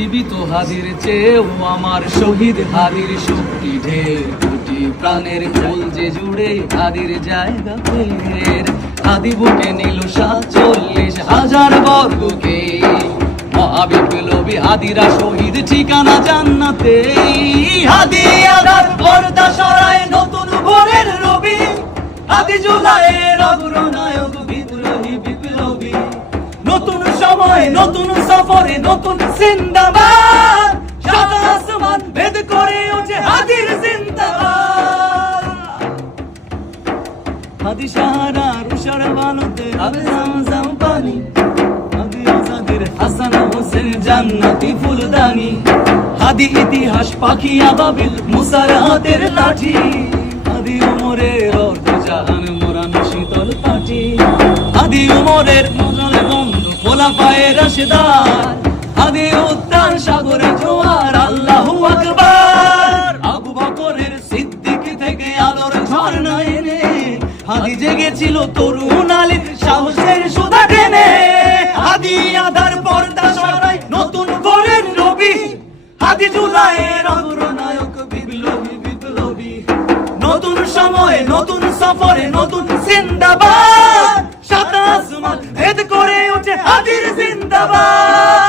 জীবিত হাদির চেয়েও আমার শহীদ হাদির শক্তি ঢের, কোটি প্রাণের ফুল যে জুড়ে হাদির জায়গা ফের। হাদি বুকে নিল 47,000 বর্গকে, মহাবিপ্লবী হাদিরা শহীদ ঠিকানা জান্নাতে। হাদি আধার পর্দা সরায় নতুন ভোরের রবি, হাদি জুলাইয়ের অগ্রনায়ক বিদ্রোহী বিপ্লবী। নতুন সময় নতুন সফরে নতুন জিন্দাবাদ, সাত আসমান ভেদ করে ওঠে হাদির জিন্দাবাদ। হাদি সাহারার উষার বালুতে আবে জামজাম পানি, হাদি আজাদের হাসান হোসেন জান্নাতি ফুলদানি। হাদি ইতিহাস পাখি আবাবিল মুসার হাতের লাঠি, হাদি ওমরের অর্ধজাহান মোরানো শীতল পাটি। হাদি ওমরের মজলে বন্ধ খোলা পায়ে রাশেদার, হাদি উদ্যান সাগরে জোয়ার আল্লাহু আকবার। আবু বকরের সিদ্দিক থেকে আলোর ঝর্ণা এনে, হাদি জেগেছিল তরুণ আলীর সাহসের সুধা টেনে। হাদি আধার পর্দা সরাই নতুন ভোরের রবি, হাদি জুলাইয়ের অগ্রনায়ক বিপ্লবী বিপ্লবী। নতুন সময় নতুন সফরে নতুন জিন্দাবাদ, সাত আসমান ভেদ করে ওঠে হাদির জিন্দাবাদ।